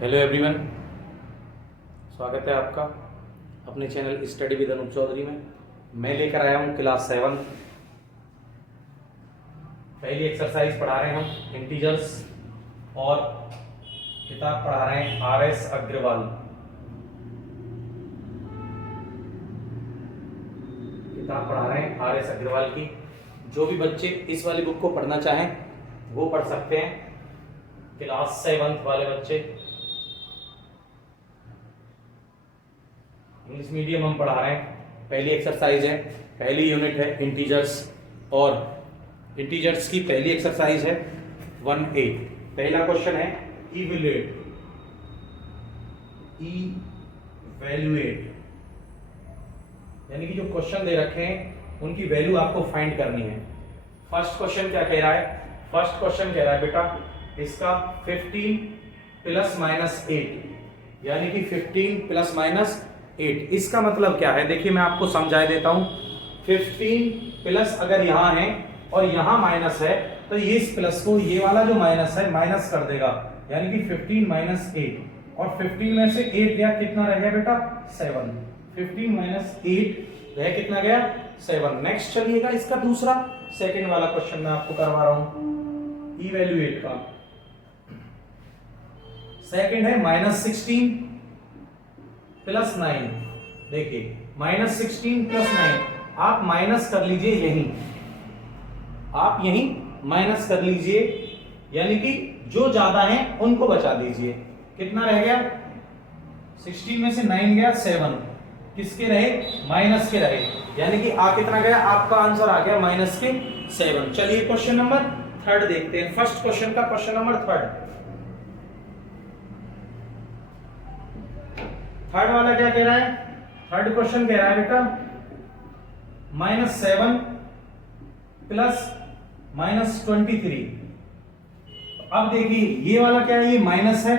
Hello everyone, स्वागत है आपका अपने channel study with Anoop Chaudhary में। मैं लेकर आया हूँ क्लास 7 पहली एक्सरसाइज पढ़ा रहे हैं हम इंटीजर्स और किताब पढ़ा रहे हैं आर.एस. अग्रवाल। किताब पढ़ा रहे हैं आर.एस. अग्रवाल की। जो भी बच्चे इस वाली बुक को पढ़ना चाहें वो पढ़ सकते हैं। क्लास 7 वाले बच्चे, इंग्लिश मीडियम हम पढ़ा रहे हैं। पहली एक्सरसाइज है, पहली यूनिट है इंटीजर्स और इंटीजर्स की पहली एक्सरसाइज है 1A। पहला क्वेश्चन है इवैल्यूएट। यानी कि जो क्वेश्चन दे रखे हैं उनकी वैल्यू आपको फाइंड करनी है। फर्स्ट क्वेश्चन क्या कह रहा है? फर्स्ट क्वेश्चन कह रहा है बेटा इसका 15 प्लस माइनस 8, यानी कि 15 प्लस माइनस 8। इसका मतलब क्या है? देखिए मैं आपको समझा देता हूं। 15 प्लस अगर यहां है और यहां माइनस है तो ये इस प्लस को ये वाला जो माइनस है माइनस कर देगा, यानी कि 15 माइनस 8। और 15 में से 8 गया, कितना रह गया बेटा? 7। 15 माइनस 8 वह कितना गया? 7। नेक्स्ट चलिएगा इसका दूसरा सेकंड वाला क्वेश्चन मैं आपको करवा रहा हूं इवैल्यूएट का। सेकंड है माइनस 16 प्लस 9। देखिए माइनस 16 प्लस 9, आप माइनस कर लीजिए यहीं, आप यहीं माइनस कर लीजिए, यानी कि जो ज्यादा है उनको बचा दीजिए। कितना रह गया? 16 में से 9 गया 7, किसके रहे? माइनस के रहे, यानी कि आ कितना गया? आपका आंसर आ गया माइनस के 7। चलिए क्वेश्चन नंबर 3 देखते हैं। फर्स्ट क्वेश्चन का क्वेश्चन नंबर 3 वाला क्या कह रहा है? थर्ड क्वेश्चन कह रहा है बेटा -7 प्लस -23। अब देखिए ये वाला क्या है? ये माइनस है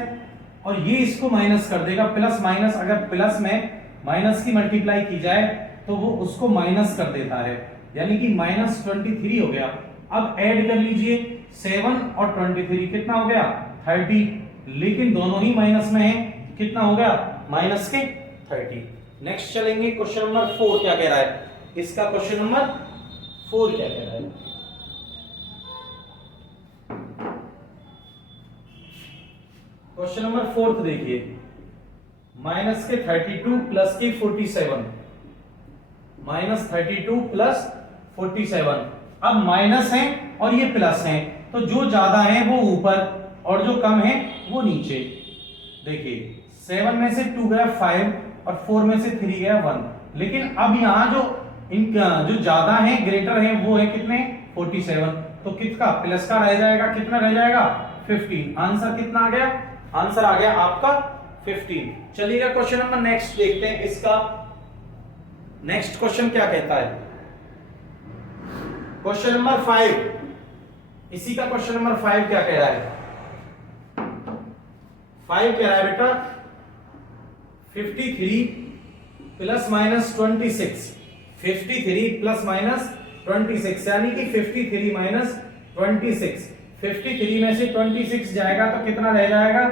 और ये इसको माइनस कर देगा। प्लस माइनस, अगर प्लस में माइनस की मल्टीप्लाई की जाए तो वो उसको माइनस कर देता है, यानी कि -23 हो गया। अब ऐड कर लीजिए 7 और 23, कितना हो गया? 30। लेकिन दोनों ही माइनस में है, कितना हो गया? माइनस के 30। नेक्स्ट चलेंगे क्वेश्चन नंबर 4 क्या कह रहा है? इसका क्वेश्चन नंबर 4 क्या कह रहा है? क्वेश्चन नंबर 4 देखिए, माइनस के 32 प्लस के 47। Minus 32 plus 47। अब माइनस है और ये प्लस है, तो जो ज्यादा है वो ऊपर और जो कम है वो नीचे। देखिए 7 में से 2 गया 5 और 4 में से 3 गया 1। लेकिन अब यहां जो इनका जो ज्यादा है, ग्रेटर है, वो है कितने? 47। तो किसका? प्लस का रह जाएगा, कितना रह जाएगा? 15। आंसर कितना आ गया? आंसर आ गया आपका 15। चलिएगा क्वेश्चन नंबर नेक्स्ट देखते हैं। इसका नेक्स्ट क्वेश्चन क्या कहता है? क्वेश्चन नंबर 5, इसी का क्वेश्चन नंबर 5 क्या कह रहा है? 5 कह रहा है बेटा 53 प्लस माइनस 26। 53 प्लस माइनस 26, यानी कि 53 माइनस 26। 53 में से 26 जाएगा तो कितना रह जाएगा?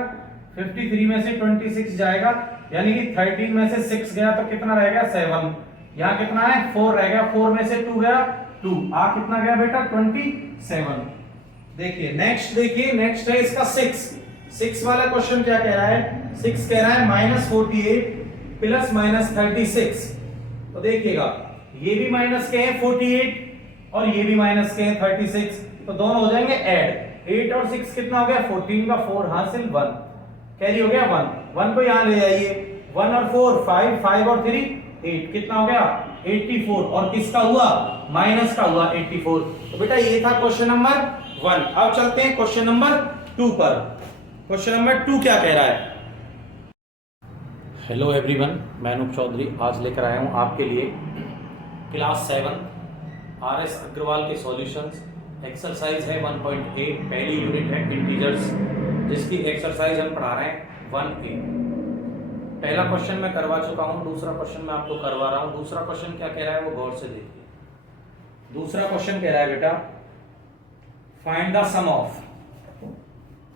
53 में से 26 जाएगा, यानी कि 13 में से 6 गया तो कितना रह गया? 7। यहां कितना है? 4 रह गया। 4 में से 2 गया 2, आ कितना गया बेटा? 27। देखिए नेक्स्ट, देखिए नेक्स्ट है इसका 6 वाला क्वेश्चन क्या कह रहा है? 6 कह रहा है -48 प्लस -36। तो देखिएगा ये भी माइनस के हैं 48 और ये भी माइनस के हैं 36, तो दोनों हो जाएंगे ऐड। 8 और 6 कितना हो गया? 14 का 4 हासिल 1, कैरी हो गया 1 को यहां ले जाइए। 1 और 4 5, 5 और 3 8, कितना हो गया? 84। और किसका हुआ? माइनस का हुआ 84। तो बेटा ये था क्वेश्चन नंबर 1। अब चलते हैं क्वेश्चन नंबर 2 पर। क्वेश्चन नंबर 2 क्या कह रहा है? हेलो एवरीवन, मैं अनूप चौधरी आज लेकर आया हूं आपके लिए क्लास 7 आर.एस. अग्रवाल के सॉल्यूशंस। एक्सरसाइज है 1.8, पहली यूनिट है इंटीजर्स, जिसकी एक्सरसाइज हम पढ़ा रहे हैं 1A। पहला क्वेश्चन मैं करवा चुका हूं, दूसरा क्वेश्चन मैं आपको करवा रहा हूं। दूसरा क्वेश्चन क्या कह रहा है वो गौर से देखिए। दूसरा क्वेश्चन कह रहा है बेटा फाइंड द सम ऑफ।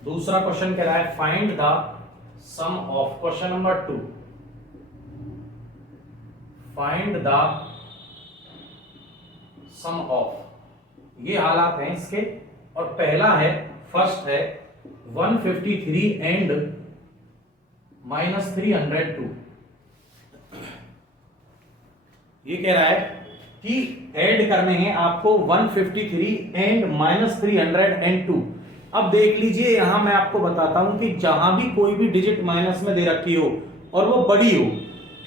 दूसरा क्वेश्चन कह रहा है find the sum of, question number 2, find the sum of, ये हालात हैं इसके। और पहला है, फर्स्ट है 153 एंड -302। ये कह रहा है कि ऐड करने हैं आपको 153 एंड -302। अब देख लीजिए, यहां मैं आपको बताता हूं कि जहां भी कोई भी डिजिट माइनस में दे रखी हो और वो बड़ी हो,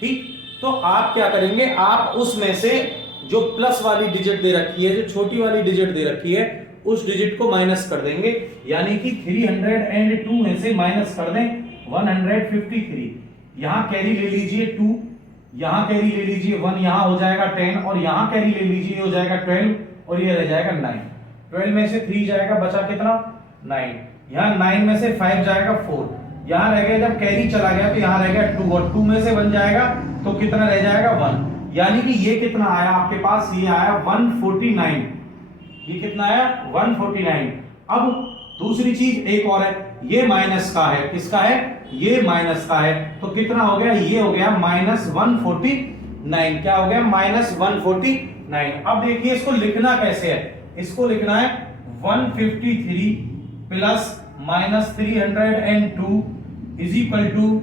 ठीक, तो आप क्या करेंगे, आप उसमें से जो प्लस वाली डिजिट दे रखी है, जो छोटी वाली डिजिट दे रखी है, उस डिजिट को माइनस कर देंगे। यानी कि 302 में से माइनस कर दें 153। यहां कैरी ले लीजिए 2, यहां कैरी ले लीजिए 1, यहां हो जाएगा 10, और यहां कैरी ले लीजिए, हो जाएगा 12, और ये रह जाएगा 9। 12 में से 3 जाएगा, बचा कितना 9। यहां 9 में से 5 जाएगा 4, यहां रह गया, जब कैरी चला गया तो यहां रह गया 2, और 2 में से 1 जाएगा तो कितना रह जाएगा 1। यानी कि ये कितना आया आपके पास, ये आया 149। ये कितना आया 149। अब दूसरी चीज एक और है, ये माइनस का है, किसका है, ये माइनस का है, तो कितना हो गया, ये हो गया -149। क्या हो गया, -149। अब देखिए इसको लिखना कैसे है, इसको लिखना है 153 प्लस -302 इज इक्वल टू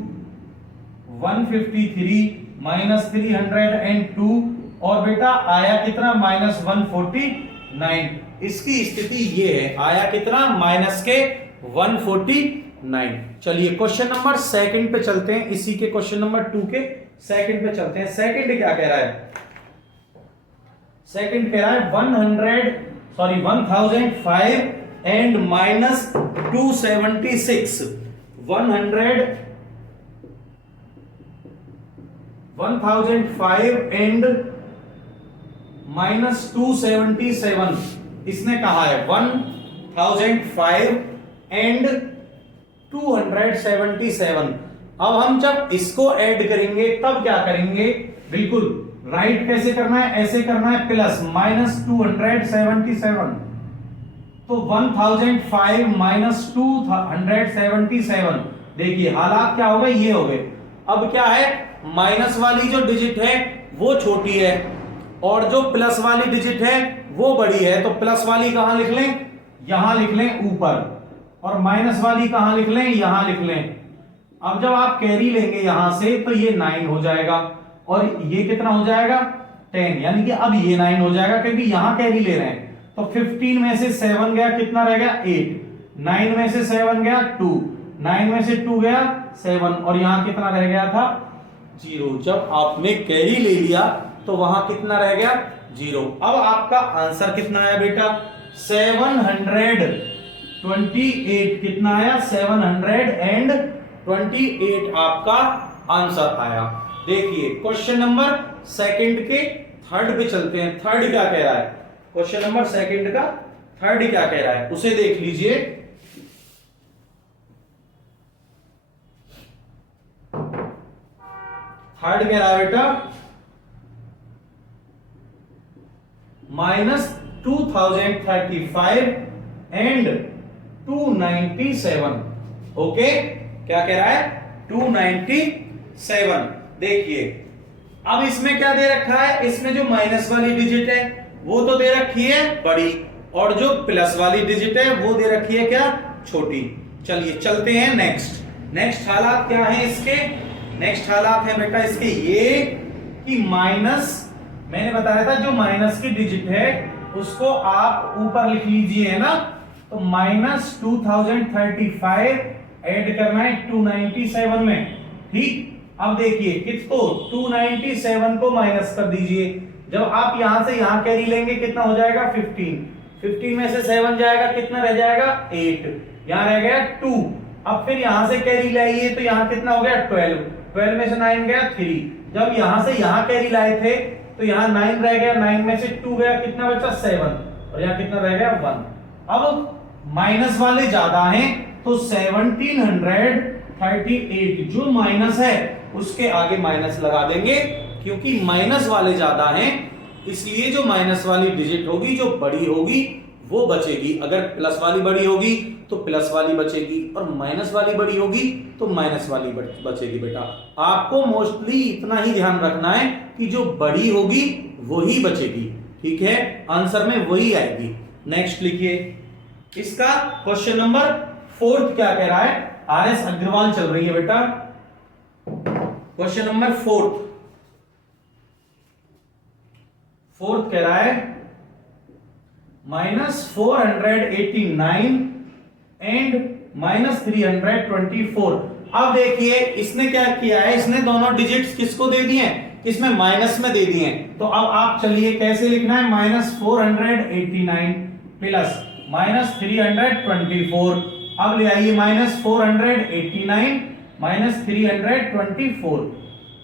153 -302, और बेटा आया कितना -149। इसकी स्थिति ये है, आया कितना माइनस के 149। चलिए क्वेश्चन नंबर सेकंड पे चलते हैं, इसी के क्वेश्चन नंबर 2 के सेकंड पे चलते हैं। सेकंड क्या कह रहा है, सेकंड कह रहा है 1005 एंड -276। 1005 एंड -277। इसने कहा है 1005 एंड 277। अब हम जब इसको ऐड करेंगे तब क्या करेंगे, बिल्कुल राइट कैसे करना है, ऐसे करना है, प्लस -277। तो 1005 -277, देखिए हालात क्या हो गए, ये हो गए। अब क्या है, माइनस वाली जो डिजिट है वो छोटी है और जो प्लस वाली डिजिट है वो बड़ी है, तो प्लस वाली कहां लिख लें, यहां लिख लें ऊपर, और माइनस वाली कहां लिख लें, यहां लिख लें। अब जब आप कैरी लेंगे यहां से तो ये 9 हो जाएगा, और ये कितना हो जाएगा 10, यानी कि अब ये 9 हो जाएगा क्योंकि यहां कैरी ले रहे हैं। तो 15 में से 7 गया, कितना रह गया 8, 9 में से 7 गया 2, 9 में से 2 गया 7, और यहां कितना रह गया था 0। जब आपने कैरी ले लिया तो वहां कितना रह गया 0। अब आपका आंसर कितना आया बेटा, 728। कितना आया 728 आपका आंसर आया। देखिए क्वेश्चन नंबर सेकंड के थर्ड पे चलते हैं। थर्ड क्या कह रहा है, क्वेश्चन नंबर सेकंड का थर्ड क्या कह रहा है उसे देख लीजिए। थर्ड कह रहा है बेटा -2035 एंड 297। ओके, क्या कह रहा है 297। देखिए अब इसमें क्या दे रखा है, इसमें जो माइनस वाली डिजिट है वो तो दे रखी है बड़ी, और जो प्लस वाली डिजिट है वो दे रखी है क्या, छोटी। चलिए चलते हैं नेक्स्ट हालात क्या है इसके। नेक्स्ट हालात है बेटा इसके ये कि माइनस, मैंने बताया था जो माइनस की डिजिट है उसको आप ऊपर लिख लीजिए, है ना। तो -2035 ऐड करना है 297 में, ठीक। अब देखिए किसको, 297 को माइनस कर दीजिए। जब आप यहां से यहां कैरी लेंगे कितना हो जाएगा 15 में से 7 जाएगा, कितना रह जाएगा 8, यहां रह गया 2। अब फिर यहां से कैरी लाइए तो यहां कितना हो गया 12 में से 9 गया 3। जब यहां से यहां कैरी लाए थे तो यहां 9 रह गया, 9 में से 2 गया, कितना बचा 7, और यहां कितना रह गया 1। अब माइनस वाले ज्यादा हैं तो 1738 जो माइनस है उसके आगे माइनस लगा देंगे, क्योंकि माइनस वाले ज्यादा हैं इसलिए जो माइनस वाली डिजिट होगी जो बड़ी होगी वो बचेगी। अगर प्लस वाली बड़ी होगी तो प्लस वाली बचेगी, और माइनस वाली बड़ी होगी तो माइनस वाली बचेगी। बेटा आपको मोस्टली इतना ही ध्यान रखना है कि जो बड़ी होगी वही बचेगी, ठीक है, आंसर में वही आएगी। नेक्स्ट लिखिए, इसका क्वेश्चन नंबर 4 क्या कह रहा है, RS अग्रवाल चल रही है बेटा। क्वेश्चन नंबर 4 कह रहा है -489 एंड -324। अब देखिए इसने क्या किया है, इसने दोनों डिजिट्स किसको दे दिए हैं, किसमें, माइनस में दे दिए हैं। तो अब आप चलिए कैसे लिखना है, -489 प्लस -324। अब ले आइए -489 -324,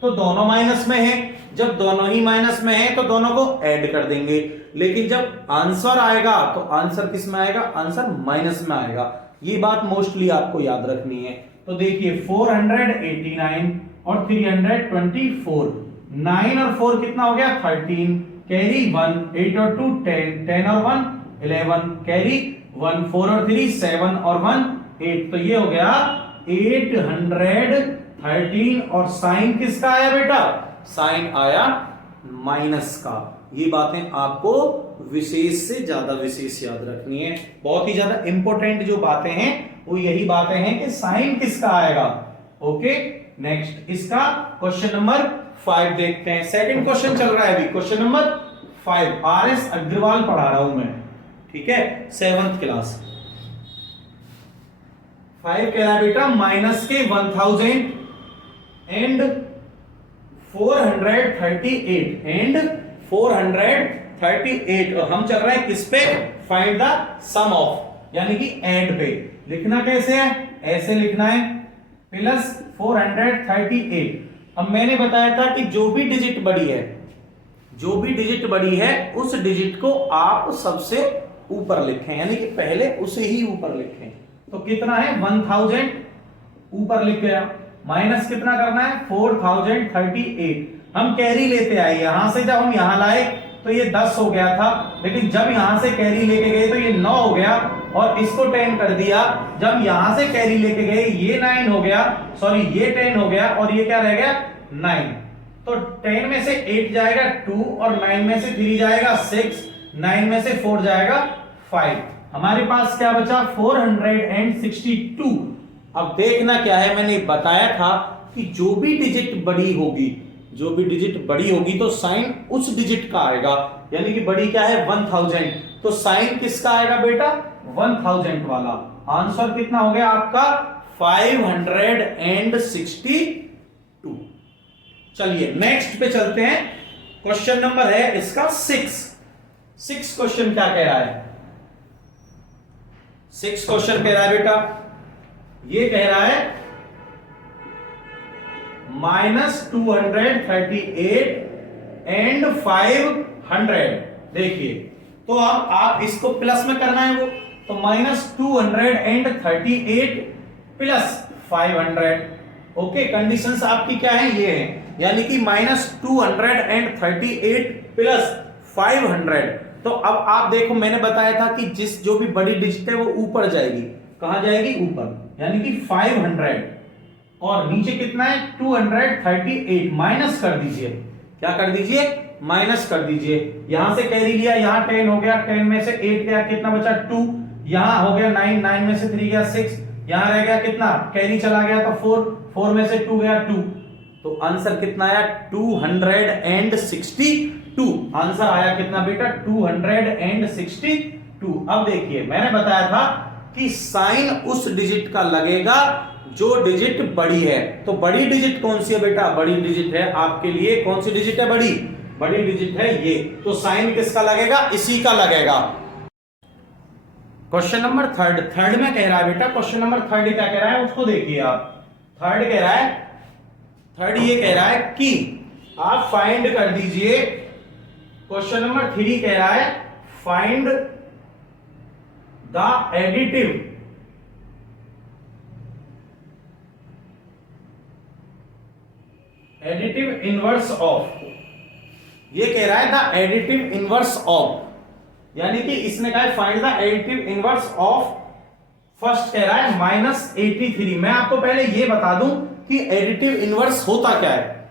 तो दोनों माइनस में है। जब दोनों ही माइनस में है तो दोनों को ऐड कर देंगे, लेकिन जब आंसर आएगा तो आंसर किस में आएगा, आंसर माइनस में आएगा। ये बात मोस्टली आपको याद रखनी है। तो देखिए 489 और 324, 9 और 4 कितना हो गया, 13, कैरी 1, 8 और 2 10, 10 और 1 11, कैरी 1, 4 और 3 7 और 1 8, तो ये हो गया 813। और साइन किसका आया बेटा, साइन आया माइनस का। ये बातें आपको विशेष से ज्यादा विशेष याद रखनी है। बहुत ही ज्यादा इंपॉर्टेंट जो बातें हैं वो यही बातें हैं कि साइन किसका आएगा। ओके, नेक्स्ट इसका क्वेश्चन नंबर 5 देखते हैं। सेकंड क्वेश्चन चल रहा है अभी, क्वेश्चन नंबर 5, RS अग्रवाल पढ़ा रहा हूं मैं, ठीक है, 7th क्लास। 5 कह रहा है बेटा माइनस के 1000 एंड 438 एंड 438, और हम चल रहे हैं किस पे, फाइंड द सम ऑफ, यानी कि ऐड पे। लिखना कैसे है, ऐसे लिखना है प्लस 438। अब मैंने बताया था कि जो भी डिजिट बड़ी है, जो भी डिजिट बड़ी है उस डिजिट को आप सबसे ऊपर लिखें, यानी कि पहले उसे ही ऊपर लिखें। तो कितना है 1000 ऊपर लिख गया, माइनस कितना करना है 4038। हम कैरी लेते आए, यहां से जब हम यहां लाए तो ये 10 हो गया था, लेकिन जब यहां से कैरी लेके गए तो ये 9 हो गया और इसको 10 कर दिया। जब यहां से कैरी लेके गए ये 9 हो गया, सॉरी ये 10 हो गया और ये क्या रह गया 9। तो 10 में से 8 जाएगा 2 और 9 में से 3 जाएगा 6, 9 में से 4 जाएगा 5। हमारे पास क्या बचा 462। अब देखना क्या है, मैंने बताया था कि जो भी डिजिट बड़ी होगी, जो भी डिजिट बड़ी होगी तो साइन उस डिजिट का आएगा, यानी कि बड़ी क्या है 1000, तो साइन किसका आएगा बेटा 1000 वाला। आंसर कितना हो गया आपका 562। चलिए नेक्स्ट पे चलते हैं। क्वेश्चन नंबर है इसका 6 क्वेश्चन क्या कह रहा है, 6 क्वेश्चन कह रहा है बेटा, ये कह रहा है -238 एंड 500। देखिए तो अब आप इसको प्लस में करना है वो, तो -238 प्लस 500। ओके, कंडीशंस आपकी क्या है, ये है, यानी कि -238 प्लस 500। तो अब आप देखो मैंने बताया था कि जो भी बड़ी डिजिट है वो ऊपर जाएगी, कहां जाएगी ऊपर, यानी कि 500, और नीचे कितना है 238, माइनस कर दीजिए, क्या कर दीजिए माइनस कर दीजिए। यहां से कैरी लिया, यहां 10 हो गया, 10 में से 8 गया, कितना बचा 2, यहां हो गया 9, 9 में से 3 गया 6, यहां रह गया कितना, कैरी चला गया तो 4, 4 में से 2 गया 2, तो आंसर कितना आया 262। आंसर आया कितना बेटा 262। अब देखिए मैंने बताया था कि साइन उस डिजिट का लगेगा जो डिजिट बड़ी है। तो बड़ी डिजिट कौन सी है बेटा, बड़ी डिजिट है आपके लिए, कौन सी डिजिट है बड़ी, बड़ी डिजिट है ये, तो साइन किसका लगेगा, इसी का लगेगा। क्वेश्चन नंबर थर्ड में कह रहा है बेटा, क्वेश्चन नंबर 3 क्या कह रहा है उसको देखिए आप। थर्ड कह रहा है, थर्ड ये कह रहा है कि आप फाइंड कर दीजिए, क्वेश्चन नंबर 3 कह रहा है find the additive inverse of, ये कह रहा है द एडिटिव इनवर्स ऑफ, यानी कि इसने कहा है find the additive inverse of first कह रहा है -83। मैं आपको पहले ये बता दूं कि एडिटिव इनवर्स होता क्या है।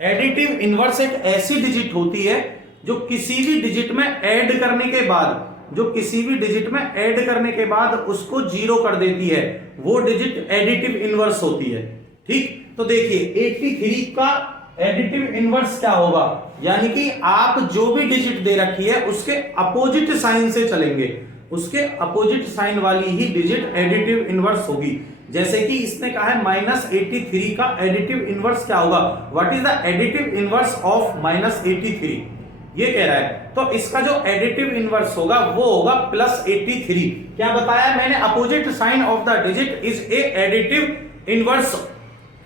एडिटिव इनवर्स एक ऐसी डिजिट होती है जो किसी भी डिजिट में ऐड करने के बाद उसको जीरो कर देती है, वो डिजिट एडिटिव इनवर्स होती है। ठीक, तो देखिए 83 का एडिटिव इनवर्स क्या होगा, यानी कि आप जो भी डिजिट दे रखी है उसके अपोजिट साइन से चलेंगे, उसके अपोजिट साइन वाली ही डिजिट एडिटिव इनवर्स होगी। जैसे कि इसने कहा है -83 का एडिटिव इनवर्स क्या होगा, what is the additive inverse of -83, ये कह रहा है। तो इसका जो एडिटिव इनवर्स होगा वो होगा +83। क्या बताया मैंने, opposite sign of the digit is a additive inverse.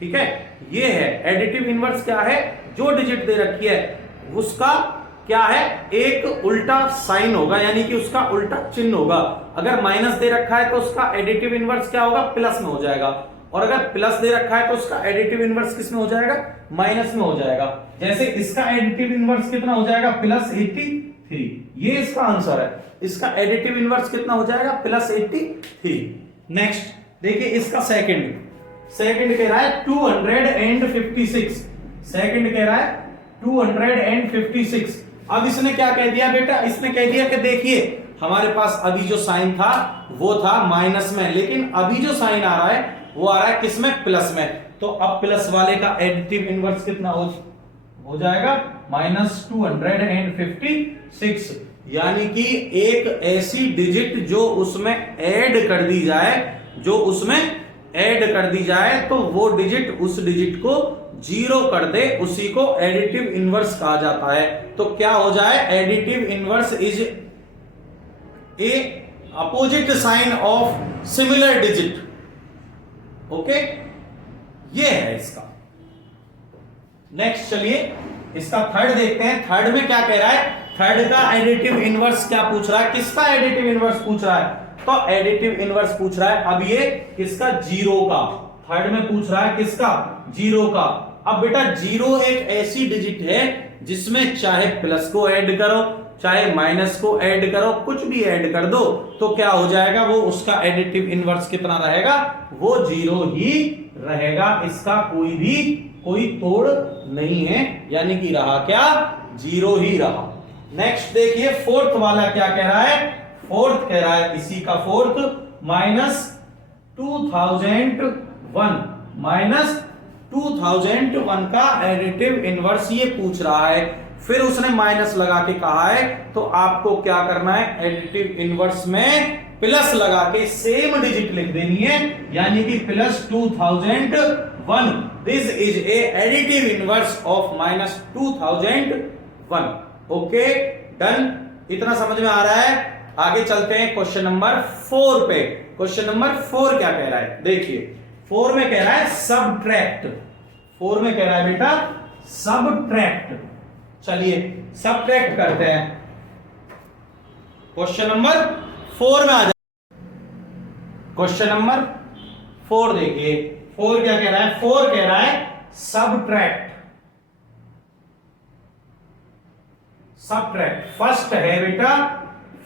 ठीक है, ये है एडिटिव इनवर्स। क्या है, जो डिजिट दे रखी है उसका क्या है, एक उल्टा साइन होगा, यानी कि उसका उल्टा चिन्ह होगा। अगर माइनस दे रखा है तो उसका एडिटिव इनवर्स क्या होगा, प्लस में हो जाएगा, और अगर प्लस दे रखा है तो उसका एडिटिव इनवर्स किस में हो जाएगा, माइनस में हो जाएगा। जैसे इसका एडिटिव इनवर्स कितना हो जाएगा, +83, ये इसका आंसर है। इसका एडिटिव इनवर्स कितना हो जाएगा, +83। नेक्स्ट देखिए इसका सेकंड कह रहा है 256। सेकंड कह रहा है 256। अब इसने क्या कह दिया बेटा, इसने कह दिया कि देखिए हमारे पास अभी जो साइन था वो था माइनस में, लेकिन अभी जो साइन आ रहा है वो आ रहा है किसमें, प्लस में। तो अब प्लस वाले का एडिटिव इनवर्स कितना हो जाएगा, -256। यानी कि एक ऐसी डिजिट जो उसमें ऐड कर दी जाए तो वो डिजिट उस डिजिट को जीरो कर दे, उसी को एडिटिव इनवर्स कहा जाता है। तो क्या हो जाए, additive inverse is a opposite sign of similar digit. Okay, ये है इसका। नेक्स्ट चलिए इसका थर्ड देखते हैं। थर्ड में क्या कह रहा है, थर्ड का एडिटिव इनवर्स क्या पूछ रहा है, किसका एडिटिव इनवर्स पूछ रहा है, तो एडिटिव इनवर्स पूछ रहा है अब ये किसका, जीरो का। थर्ड में पूछ रहा है किसका, जीरो का। अब बेटा जीरो एक ऐसी डिजिट है जिसमें चाहे प्लस को ऐड करो चाहे माइनस को ऐड करो, कुछ भी ऐड कर दो तो क्या हो जाएगा, वो उसका एडिटिव इनवर्स कितना रहेगा, वो जीरो ही रहेगा। इसका कोई तोड़ नहीं है, यानी कि रहा क्या, जीरो ही रहा। नेक्स्ट देखिए फोर्थ वाला क्या कह रहा है। फोर्थ कह रहा है इसी का फोर्थ -2001 का एडिटिव इनवर्स ये पूछ रहा है। फिर उसने माइनस लगा के कहा है, तो आपको क्या करना है, एडिटिव इनवर्स में प्लस लगा के सेम डिजिट लिख देनी है, यानी कि +2001। This is a additive inverse of -2001। Okay done, इतना समझ में आ रहा है। आगे चलते हैं क्वेश्चन नंबर 4 पे। क्वेश्चन नंबर 4 क्या कह रहा है, देखिए 4 में कह रहा है सबट्रैक्ट। 4 में कह रहा है बेटा सबट्रैक्ट। चलिए सबट्रैक्ट करते हैं। क्वेश्चन नंबर 4 में आ जाए। क्वेश्चन नंबर 4 देखिए 4 क्या कह रहा है। 4 कह रहा है सबट्रैक्ट। फर्स्ट है बेटा,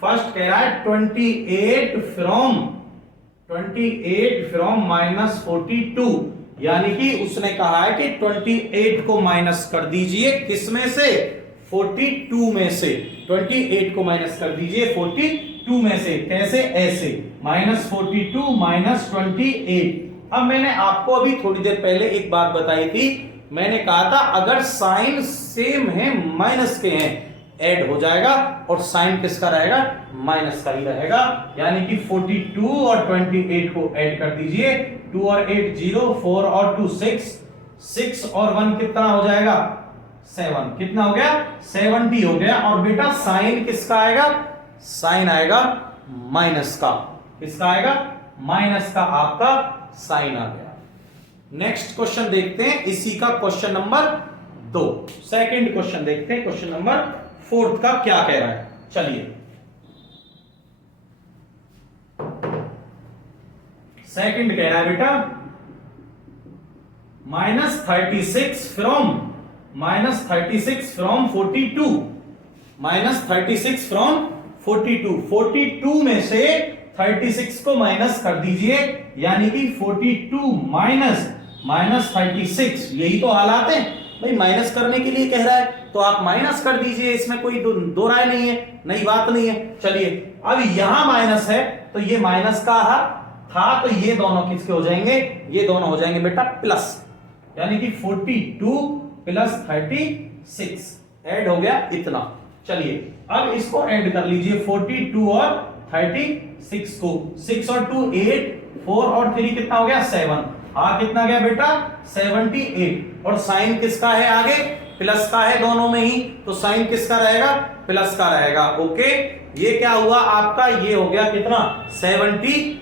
फर्स्ट कह रहा है 28 फ्रॉम -42, यानी कि उसने कहा है कि 28 को माइनस कर दीजिए किसमें से, 42 में से। 28 को माइनस कर दीजिए 42 में से, कैसे, ऐसे -42 -28। अब मैंने आपको अभी थोड़ी देर पहले एक बात बताई थी, मैंने कहा था अगर साइन सेम है, माइनस के हैं, ऐड हो जाएगा, और साइन किसका रहेगा, माइनस का ही रहेगा। यानी कि 42 और 28 को ऐड कर दीजिए, 2 और 8 0, 4 और 2 6, 6 और 1 कितना हो जाएगा, 7। कितना हो गया, 70 हो गया। और बेटा साइन किसका आएगा, साइन आएगा माइनस का। किसका आएगा, माइनस का आपका साइन आ गया। नेक्स्ट क्वेश्चन देखते हैं इसी का, क्वेश्चन नंबर 2। सेकंड क्वेश्चन देखते हैं, क्वेश्चन नंबर 4 का क्या कह रहा है। चलिए सेकंड कह रहा है बेटा -36 फ्रॉम -36 फ्रॉम 42 में से 36 को माइनस कर दीजिए, यानी कि 42 माइनस 36। यही तो हालात है भाई, माइनस करने के लिए कह रहा है तो आप माइनस कर दीजिए, इसमें कोई दो राय नहीं है, नई बात नहीं है। चलिए अब यहां माइनस है तो ये माइनस का था, तो ये दोनों किसके हो जाएंगे, ये दोनों हो जाएंगे बेटा प्लस, यानी कि 42 प्लस 36 ऐड हो गया इतना। चलिए अब इसको ऐड कर लीजिए, 42 और 36 को, 6 और 2 8, 4 और 3 कितना हो गया 7, कितना गया बेटा 78। और साइन किसका है आगे, प्लस का है दोनों में ही, तो साइन किसका रहेगा, प्लस का रहेगा। ओके, ये क्या हुआ आपका, ये हो गया कितना 78।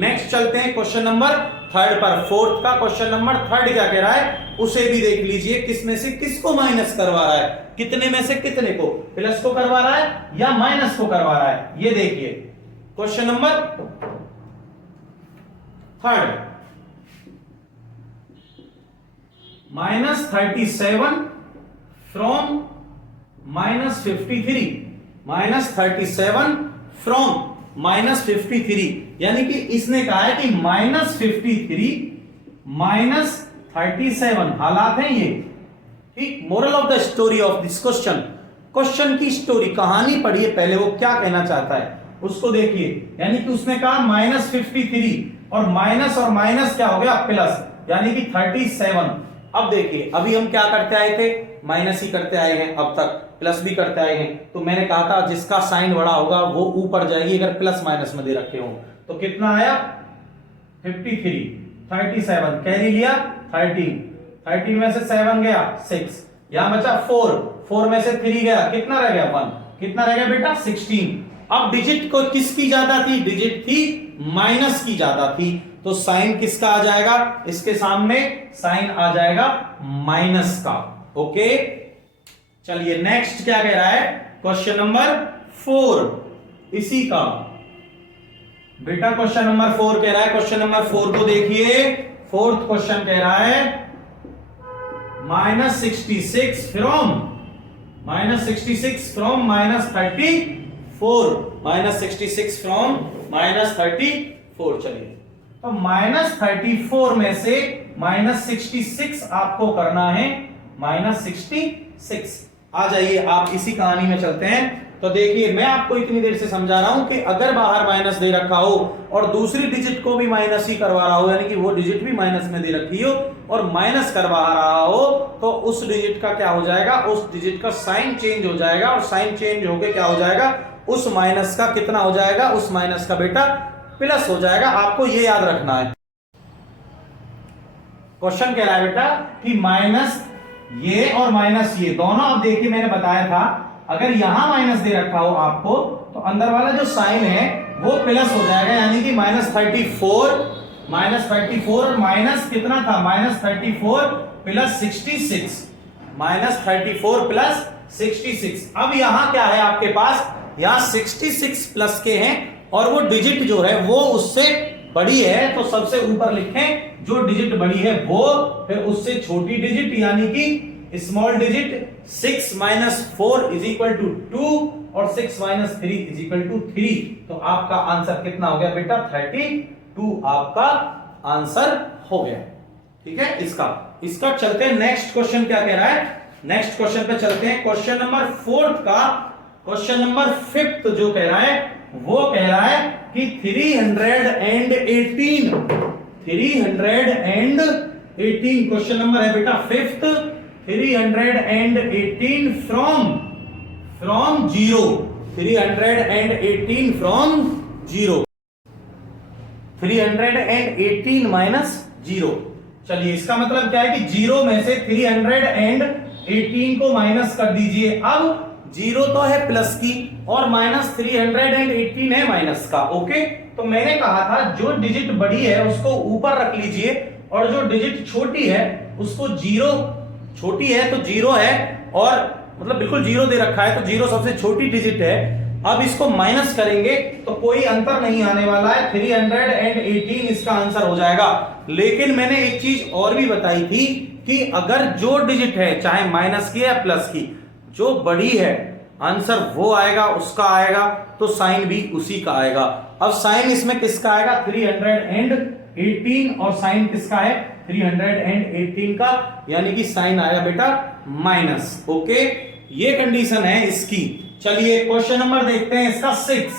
नेक्स्ट चलते हैं क्वेश्चन नंबर 3 पर। फोर्थ का क्वेश्चन नंबर 3 क्या कह रहा है उसे भी देख लीजिए, किसमें से किसको माइनस करवा रहा है, कितने में से कितने को, प्लस को करवा रहा है या माइनस को करवा रहा है, ये देखिए क्वेश्चन नंबर 3, -37 फ्रॉम -53, -37 फ्रॉम -53, यानी कि इसने कहा है कि -53 -37 हालात हैं ये। ठीक, moral of the story of this question, question की स्टोरी, कहानी पढ़िए पहले, वो क्या कहना चाहता है उसको देखिए। यानी कि उसने कहा -53 और माइनस क्या हो गया प्लस, यानी कि 37। अब देखिए अभी हम क्या करते आए थे, माइनस ही करते आए हैं, अब तक प्लस भी करते आए हैं। तो मैंने कहा था जिसका साइन बड़ा होगा वो ऊपर जाएगी अगर प्लस माइनस में दे रखे हो। तो कितना आया 53, 37 कैरी लिया 13 में से 7 गया 6, यहां बचा 4 में से 3 गया, कितना रह गया 1, कितना रह गया बेटा 16। अब डिजिट को किसकी ज्यादा थी, डिजिट थी माइनस की ज्यादा थी, तो साइन किसका आ जाएगा, इसके सामने साइन आ जाएगा माइनस का। ओके, चलिए नेक्स्ट क्या कह रहा है क्वेश्चन नंबर 4 इसी का बेटा, क्वेश्चन नंबर 4 कह रहा है, क्वेश्चन नंबर 4 को देखिए। फोर्थ क्वेश्चन कह रहा है -66 फ्रॉम -34 फ्रॉम -34। चलिए तो -34 में से -66 आपको करना है -66। आ जाइए आप इसी कहानी में चलते हैं। तो देखिए मैं आपको इतनी देर से समझा रहा हूं कि अगर बाहर माइनस दे रखा हो और दूसरी डिजिट को भी माइनस ही करवा रहा हो, यानी कि वो डिजिट भी माइनस में दे रखी हो और माइनस करवा रहा हो, तो उस डिजिट का क्या हो जाएगा, उस डिजिट का साइन चेंज हो जाएगा, और साइन चेंज होके क्या हो जाएगा, उस माइनस का कितना हो जाएगा, उस माइनस का बेटा प्लस हो जाएगा। आपको ये याद रखना है। क्वेश्चन कह रहा है बेटा कि माइनस ये और माइनस ये दोनों, अब देखिए मैंने बताया था अगर यहां माइनस दे रखा हो आपको तो अंदर वाला जो साइन है वो प्लस हो जाएगा, यानी कि -34 और माइनस कितना था, -34 प्लस 66, -34 प्लस 66। अब यहां क्या है आपके पास, यहां 66 प्लस के हैं और वो डिजिट जो है वो उससे बड़ी है, तो सबसे ऊपर लिखें जो डिजिट बड़ी है वो, फिर उससे छोटी डिजिट यानी कि स्मॉल डिजिट 6 - 4 = 2 और 6 - 3 = 3। तो आपका आंसर कितना हो गया बेटा 32 आपका आंसर हो गया। ठीक है, इसका चलते हैं नेक्स्ट क्वेश्चन क्या कह रहा है, नेक्स्ट क्वेश्चन पे चलते हैं। क्वेश्चन नंबर 4 का क्वेश्चन नंबर 5 जो कह रहा है वो कह रहा है कि 318 क्वेश्चन नंबर है बेटा 5, 318 फ्रॉम 0, 318 फ्रॉम 0, 318 माइनस 0। चलिए इसका मतलब क्या है कि 0 में से 318 को माइनस कर दीजिए। अब 0 तो है प्लस की और -318 है माइनस का। ओके, तो मैंने कहा था जो डिजिट बड़ी है उसको ऊपर रख लीजिए और जो डिजिट छोटी है उसको 0, छोटी है तो 0 है और मतलब बिल्कुल 0 दे रखा है तो 0 सबसे छोटी डिजिट है। अब इसको माइनस करेंगे तो कोई अंतर नहीं आने वाला है, 318 इसका आंसर हो जाएगा। लेकिन मैंने एक चीज और भी बताई थी कि अगर जो डिजिट है चाहे माइनस की या प्लस की, जो बड़ी है आंसर वो आएगा, उसका आएगा तो साइन भी उसी का आएगा। अब साइन इसमें किसका आएगा 318 और साइन किसका है 318 का, यानी कि साइन आएगा बेटा माइनस। ओके, ये कंडीशन है इसकी। चलिए क्वेश्चन नंबर देखते हैं इसका 6।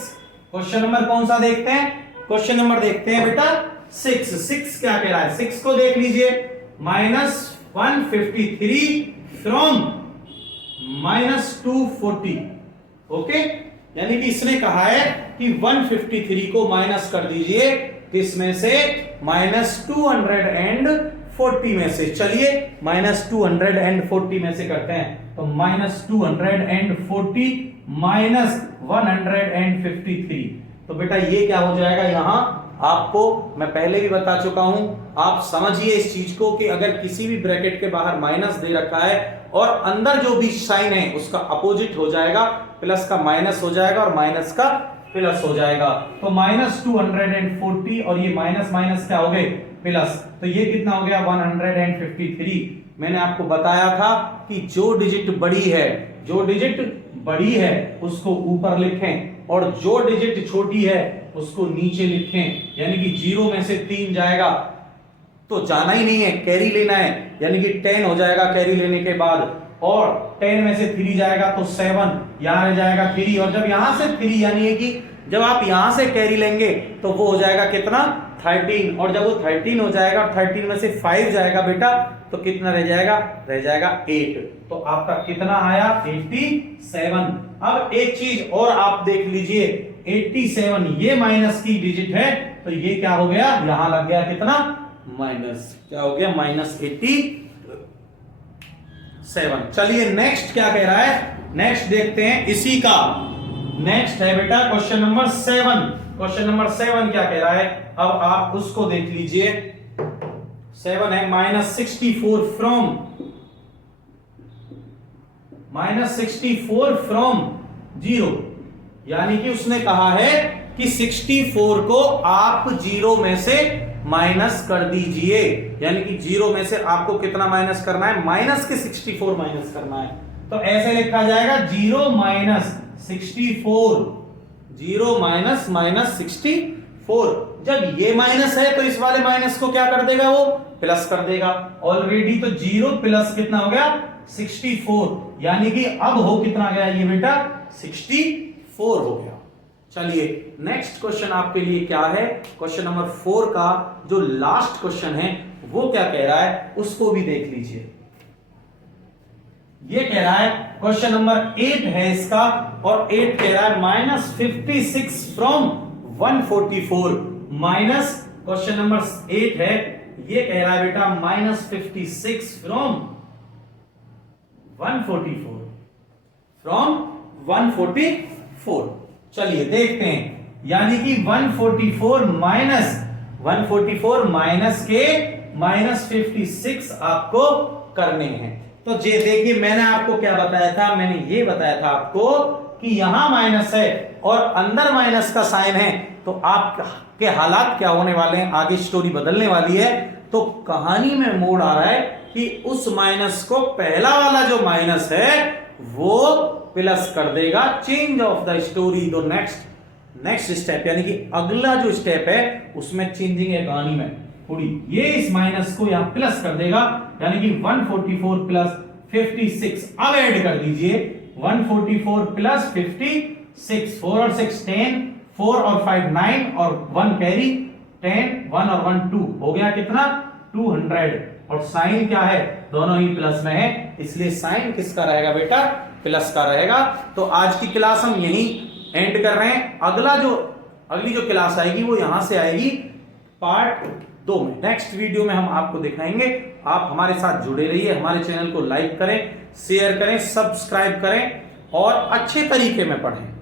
क्वेश्चन नंबर कौन सा देखते हैं, क्वेश्चन नंबर देखते हैं बेटा 6 क्या कह रहा है, 6 को देख लीजिए, -153 फ्रॉम -240। ओके, यानी कि इसने कहा है कि 153 को माइनस कर दीजिए किसमें से, -240 में से। चलिए -240 में से करते हैं, तो -240 -153। तो बेटा ये क्या हो जाएगा, यहां आपको मैं पहले भी बता चुका हूं, आप समझिए इस चीज को कि अगर किसी भी ब्रैकेट के बाहर माइनस दे रखा है और अंदर जो भी साइन है उसका अपोजिट हो जाएगा, प्लस का माइनस हो जाएगा और माइनस का प्लस हो जाएगा। तो -240 और ये माइनस माइनस क्या हो गए प्लस, तो ये कितना हो गया 153। मैंने आपको बताया था कि जो डिजिट बड़ी है उसको ऊपर लिखें और जो डिजिट छोटी है उसको नीचे लिखें, यानी कि 0 में से 3 जाएगा तो जाना ही नहीं है, कैरी लेना है, यानी कि 10 हो जाएगा कैरी लेने के बाद, और 10 में से 3 जाएगा तो 7, यहां रह जाएगा 3, और जब यहां से 3 यानी कि जब आप यहां से कैरी लेंगे तो वो हो जाएगा कितना 13, और जब वो 13 हो जाएगा 13 में से 5 जाएगा बेटा तो कितना रह जाएगा 8। तो आपका कितना आया 87। अब एक चीज और आप देख लीजिए, 87 ये माइनस की डिजिट है तो ये क्या हो गया, यहां लग गया कितना माइनस, क्या हो गया -87। चलिए नेक्स्ट क्या कह रहा है, नेक्स्ट देखते हैं इसी का। नेक्स्ट है बेटा क्वेश्चन नंबर 7। क्वेश्चन नंबर 7 क्या कह रहा है, अब आप उसको देख लीजिए। 7 है -64 फ्रॉम 0, यानी कि उसने कहा है कि 64 को आप 0 में से माइनस कर दीजिए, यानी कि 0 में से आपको कितना माइनस करना है, माइनस के 64 माइनस करना है। तो ऐसे लिखा जाएगा 0 माइनस 64। जब ये माइनस है तो इस वाले माइनस को क्या कर देगा, वो प्लस कर देगा। ऑलरेडी तो 0 प्लस कितना हो गया 64, यानी कि अब हो कितना गया ये बेटा 64 हो गया। चलिए नेक्स्ट क्वेश्चन आपके लिए क्या है, क्वेश्चन नंबर 4 का जो लास्ट क्वेश्चन है वो क्या कह रहा है उसको भी देख लीजिए। ये कह रहा है क्वेश्चन नंबर 8 है इसका, और 8 कह रहा है -56 फ्रॉम 144 माइनस, क्वेश्चन नंबर 8 है, ये कह रहा है बेटा -56 फ्रॉम 144। चलिए देखते हैं, यानी कि 144 माइनस के -56 आपको करने हैं। तो ये देखिए मैंने आपको क्या बताया था, मैंने ये बताया था आपको कि यहां माइनस है और अंदर माइनस का साइन है, तो आपके हालात क्या होने वाले हैं, आगे स्टोरी बदलने वाली है। तो कहानी में मोड़ आ रहा है कि उस माइनस को पहला वाला जो माइनस है वो प्लस कर देगा, चेंज ऑफ द स्टोरी। तो नेक्स्ट स्टेप यानी कि अगला जो स्टेप है उसमें चेंजिंग है कहानी में थोड़ी, ये इस माइनस को यहां प्लस कर देगा, यानी कि 144 प्लस 56। अब ऐड कर दीजिए 144 प्लस 56, 4 और 6 10, 4 और 5 9 और 1 कैरी 10, 1 और 1 2, हो गया कितना 200। और साइन क्या है, दोनों ही प्लस में है, इसलिए साइन किसका रहेगा बेटा प्लस का रहेगा। तो आज की क्लास हम यहीं एंड कर रहे हैं। अगली जो क्लास आएगी वो यहां से आएगी पार्ट 2 में। नेक्स्ट वीडियो में हम आपको दिखाएंगे। आप हमारे साथ जुड़े रहिए, हमारे चैनल को लाइक करें, शेयर करें, सब्सक्राइब करें और अच्छे तरीके में पढ़ें।